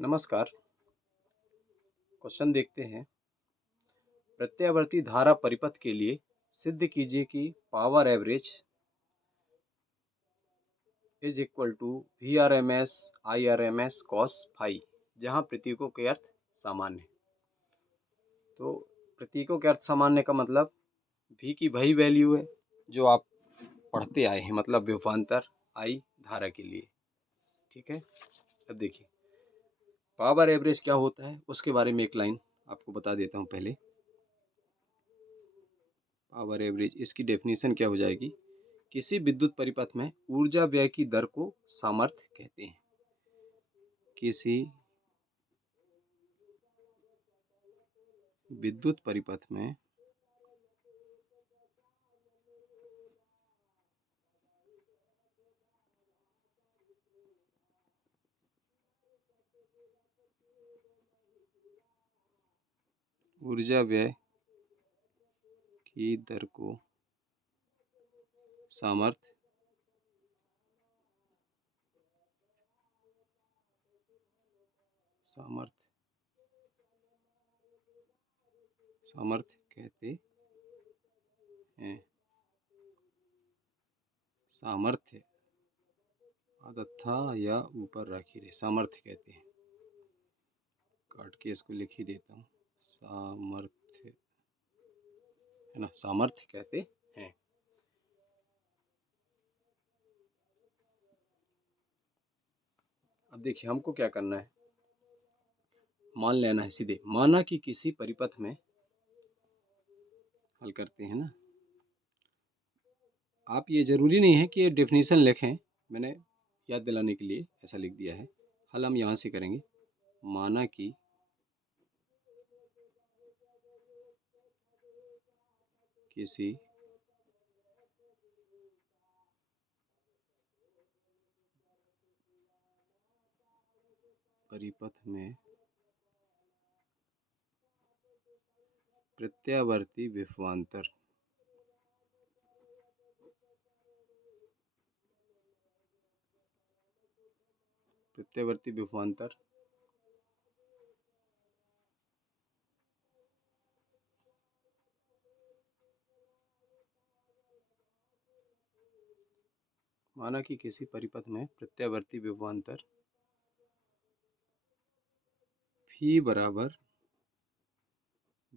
नमस्कार। क्वेश्चन देखते हैं। प्रत्यावर्ती धारा परिपथ के लिए सिद्ध कीजिए कि power average is equal to V R M S I R M S cos phi, जहाँ प्रतीकों के अर्थ सामान्य। तो प्रतीकों के अर्थ सामान्य का मतलब v की वही वैल्यू है जो आप पढ़ते आए हैं, मतलब विभवांतर I धारा के लिए। ठीक है, अब देखिए पावर एवरेज क्या होता है उसके बारे में एक लाइन आपको बता देता हूँ। पहले पावर एवरेज, इसकी डेफिनेशन क्या हो जाएगी? किसी विद्युत परिपथ में ऊर्जा व्यय की दर को सामर्थ्य कहते हैं। किसी विद्युत परिपथ में ऊर्जा व्यय की दर को सामर्थ्य सामर्थ्य सामर्थ्य कहते हैं। सामर्थ्य अदथा या ऊपर रखी रहे, सामर्थ्य कहते हैं। काट के इसको लिख ही देता हूँ, सामर्थ्य है ना, सामर्थ्य कहते हैं। अब देखिए हमको क्या करना है, मान लेना है सीधे। माना कि किसी परिपथ में, हल करते हैं ना, आप ये ज़रूरी नहीं है कि ये डेफिनेशन लिखें, मैंने याद दिलाने के लिए ऐसा लिख दिया है। हल हम यहाँ से करेंगे। माना कि किसी परिपथ में प्रत्यावर्ती विभवांतर प्रत्यावर्ती विभवांतर माना कि किसी परिपथ में प्रत्यावर्ती विभवांतर v बराबर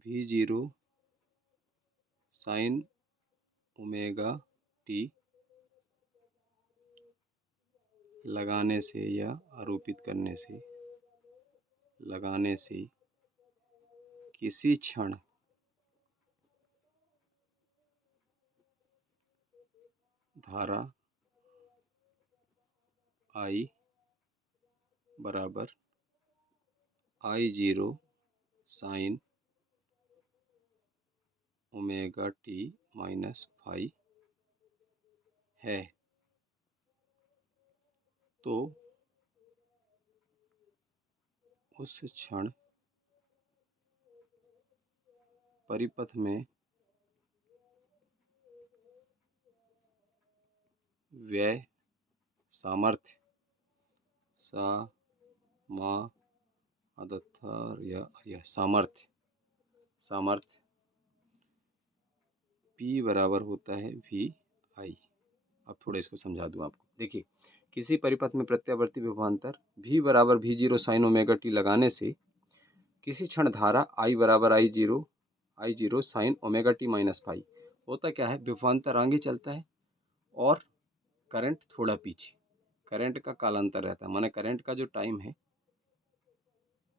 v0 साइन ओमेगा टी लगाने से या आरोपित करने से, लगाने से किसी क्षण धारा I बराबर I0 sine omega t minus phi है, तो उस क्षण परिपथ में व्यय सामर्थ्य सामर्थ्य P बराबर होता है वी आई। अब थोड़ा इसको समझा दूं आपको। देखिए किसी परिपथ में प्रत्यावर्ती विभवांतर V बराबर V0 साइन ओमेगा टी लगाने से किसी क्षण धारा I बराबर I0 sine omega t minus phi. होता क्या है, विभवांतर आगे चलता है और करंट थोड़ा पीछे, करंट का कालांतर रहता है, माने करंट का जो टाइम है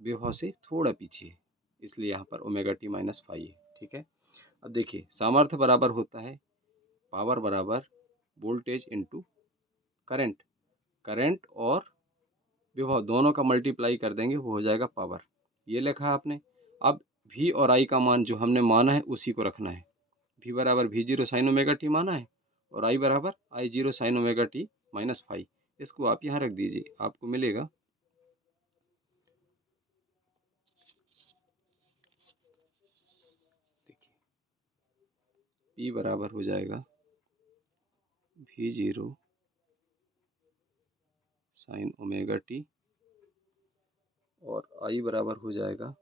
विभव से थोड़ा पीछे है, इसलिए यहाँ पर ओमेगा टी माइनस फाई है। ठीक है, अब देखिए सामर्थ्य बराबर होता है पावर बराबर वोल्टेज इंटू करंट। करंट और विभव दोनों का मल्टीप्लाई कर देंगे, वो हो जाएगा पावर। ये लिखा है आपने। अब V और I का मान जो हमने माना है उसी को रखना है। V बराबर V0 साइन ओमेगा टी माना है और I बराबर I0 sine omega t minus phi. इसको आप यहाँ रख दीजिए, आपको मिलेगा P बराबर हो जाएगा V0 साइन ओमेगा टी और आई बराबर हो जाएगा,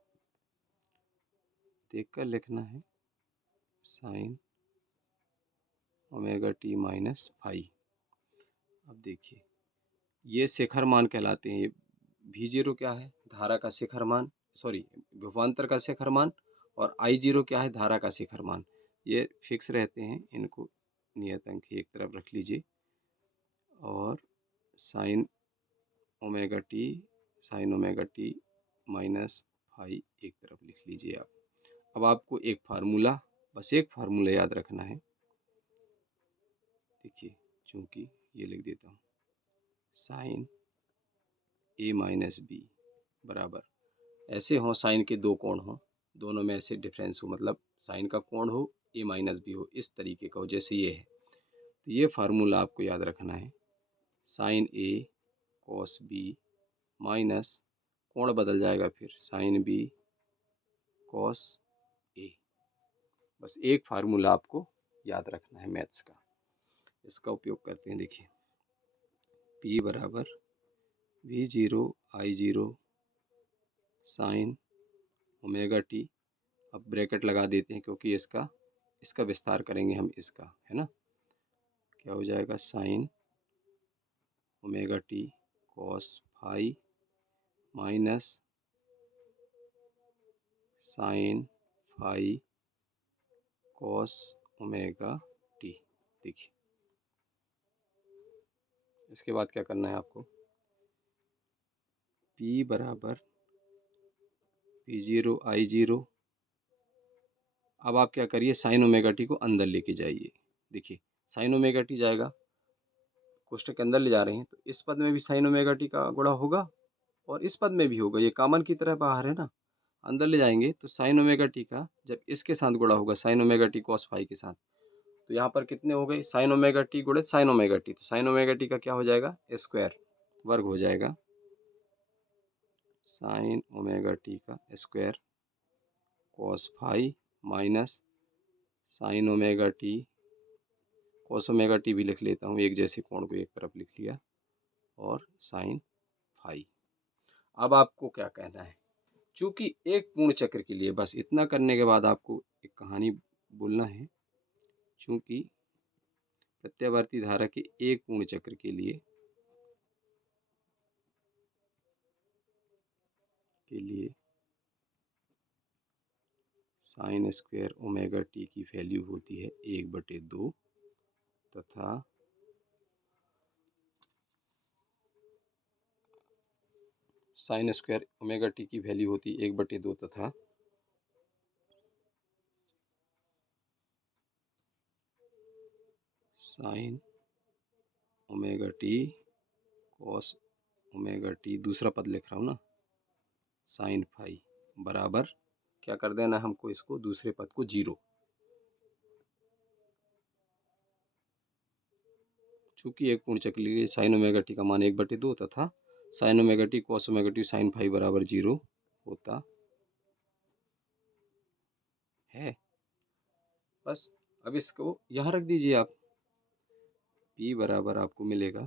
देख कर लिखना है, sine omega t minus phi. अब देखिए ये शिखर मान कहलाते हैं। ये भी जीरो क्या है, धारा का शिखर मान, सॉरी विभवांतर का शिखर मान, और आई जीरो क्या है, धारा का शिखर मान। ये फिक्स रहते हैं, इनको नियतांक एक तरफ रख लीजिए और sine omega t minus phi एक तरफ लिख लीजिए आप। अब आपको एक फार्मूला, बस एक फार्मूला याद रखना है। देखिए चूंकि ये लिख देता हूँ, साइन ए माइनस बी बराबर, ऐसे हों साइन के दो कोण हों, दोनों में ऐसे डिफरेंस हो, मतलब साइन का कोण हो ए माइनस बी हो, इस तरीके का हो जैसे ये है। तो ये फार्मूला आपको याद रखना है, साइन ए कॉस बी माइनस, कोण बदल जाएगा फिर, साइन बी कॉस ए। बस एक फार्मूला आपको याद रखना है मैथ्स का, इसका उपयोग करते हैं। देखिए P बराबर we zero i zero sign omega T. अब ब्रैकेट लगा देते हैं क्योंकि इसका विस्तार करेंगे हम, इसका है ना, क्या हो जाएगा, sine omega t cos phi minus sine phi cos omega t. देखिए इसके बाद क्या करना है आपको, P बराबर पी जीरो आई जीरो। अब आप क्या करिए, साइन ओमेगा टी को अंदर लेके जाइए। देखिए साइन ओमेगा टी जाएगा, कोष्टक के अंदर ले जा रहे हैं, तो इस पद में भी साइन ओमेगा टी का गुणा होगा और इस पद में भी होगा, ये कॉमन की तरह बाहर है ना। अंदर ले जाएंगे तो साइन ओमेगा टी का जब इसके साथ गुणा होगा, sine omega t cos phi के साथ, तो यहाँ पर कितने हो गए, साइन ओमेगा टी गुणित साइन ओमेगा टी, तो साइन ओमेगा टी का क्या हो जाएगा, स्क्वायर, वर्ग हो जाएगा, साइन ओमेगा टी का square cos phi minus sine omega t cos omega t भी लिख लेता हूँ, एक जैसे कोण को एक तरफ लिख लिया, और साइन फाई। अब आपको क्या कहना है, चूंकि एक पूर्ण चक्र के लिए, बस इतना करने के बाद आपको एक कहानी बोलना है। चूंकि प्रत्यावर्ती धारा के एक पूर्ण चक्र के लिए साइन स्क्वायर ओमेगा टी की वैल्यू होती है 1/2 तथा साइन स्क्वायर ओमेगा टी की वैल्यू होती है 1/2 तथा sine omega t cos omega T, दूसरा पद लिख रहा हूँ ना, साइन फाई बराबर, क्या कर देना हमको, इसको दूसरे पद को जीरो। चूंकि एक पूर्ण चक्र के लिए साइन ओमेगा टी का मान 1/2 तथा sine omega t cos omega t sine phi बराबर जीरो होता है। बस अब इसको यहाँ रख दीजिए आप, P बराबर आपको मिलेगा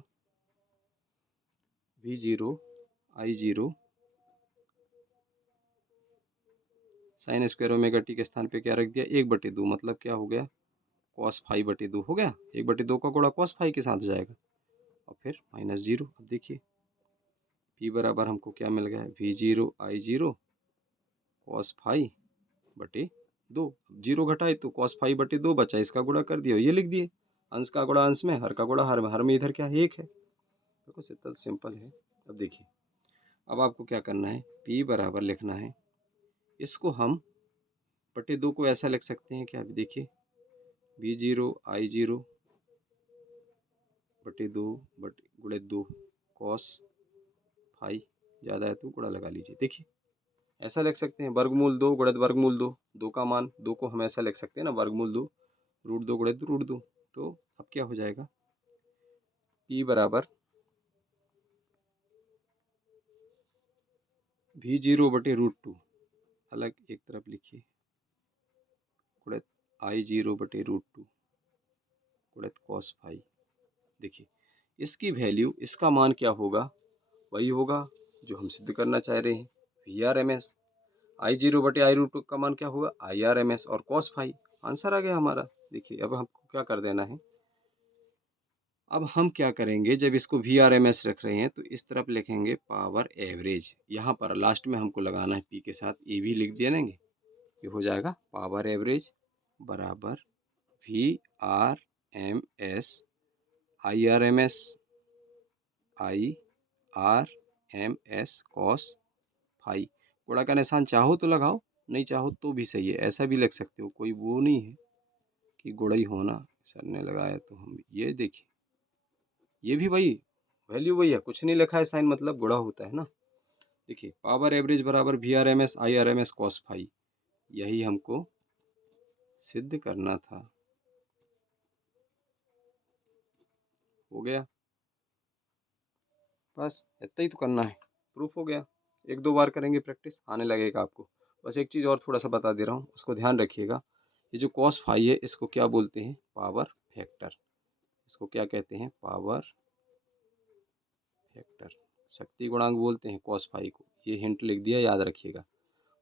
V zero i zero sine square omega t के स्थान पे क्या रख दिया, 1/2, मतलब क्या हो गया, कॉस फाई बटे 2 हो गया, 1/2 का गुणा कॉस फाई के साथ हो जाएगा, और फिर माइनस जीरो। अब देखिए P बराबर हमको क्या मिल गया, we zero i zero cos phi बटे 2, जीरो घटाए तो कॉस फाई बटे 2 बचा, इसका गुणा कर दिया, ये लिख दिए, अंश का गुणा अंश में, हर का गुणा हर में, हर में इधर क्या है, 1 है। देखो इतना सिंपल है। अब देखिए अब आपको क्या करना है, P बराबर लिखना है, इसको हम बटे 2 को ऐसा लिख सकते हैं क्या, अभी देखिए वी जीरो आई जीरो बटे 2 बटे गुणे 2 कॉस फाई, ज़्यादा है तो गुणा लगा लीजिए। देखिए ऐसा लिख सकते हैं, वर्गमूल 2 गुणित वर्गमूल 2, 2 का मान 2 को हम ऐसा लिख सकते हैं ना, वर्गमूल 2 √2 गुणित √2। तो अब क्या हो जाएगा, P बराबर वी जीरो बटे √2, अलग एक तरफ लिखिए, गुणित आई जीरो बटे √2 गुणित कॉस फाई। देखिए इसकी वैल्यू, इसका मान क्या होगा, वही होगा जो हम सिद्ध करना चाह रहे हैं, VRMS। I0/√2 का मान क्या हुआ IRMS और cos फाई। आंसर आ गया हमारा। देखिए अब हमको क्या कर देना है, अब हम क्या करेंगे, जब इसको VRMS रख रहे हैं तो इस तरफ लिखेंगे पावर एवरेज। यहाँ पर लास्ट में हमको लगाना है P के साथ ए भी लिख देंगे। ये हो जाएगा पावर एवरेज बराबर VRMS IRMS cos फाई। गुणा का निशान चाहो तो लगाओ, नहीं चाहो तो भी सही है, ऐसा भी लिख सकते हो, कोई वो नहीं है कि गुणा ही होना। सर ने लगाया तो हम ये देखिए, ये भी वही वैल्यू वही है, कुछ नहीं लिखा है साइन, मतलब गुणा होता है ना। देखिए पावर एवरेज बराबर VRMS IRMS cos फाई, यही हमको सिद्ध करना था। हो गया, बस इतना ही तो करना है, प्रूफ हो गया। एक दो बार करेंगे प्रैक्टिस, आने लगेगा आपको। बस एक चीज़ और थोड़ा सा बता दे रहा हूँ, उसको ध्यान रखिएगा। ये जो cos फाई है इसको क्या बोलते हैं, पावर फैक्टर। इसको क्या कहते हैं, पावर फैक्टर, शक्ति गुणांक बोलते हैं cos फाई को। ये हिंट लिख दिया, याद रखिएगा।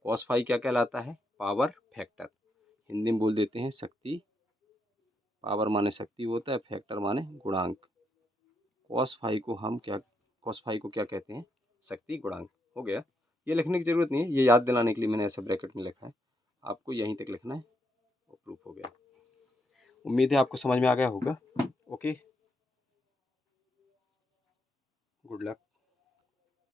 cos फाई क्या कहलाता है, पावर फैक्टर। हिंदी में बोल देते हैं शक्ति। पावर माने शक्ति होता है, फैक्टर माने गुणांक। cos फाई को हम क्या, cos फाई को क्या कहते हैं, शक्ति गुणांक। हो गया, ये लिखने की जरूरत नहीं है, ये याद दिलाने के लिए मैंने ऐसा ब्रैकेट में लिखा है, आपको यहीं तक लिखना है और प्रूफ हो गया। उम्मीद है आपको समझ में आ गया होगा। Okay, good luck.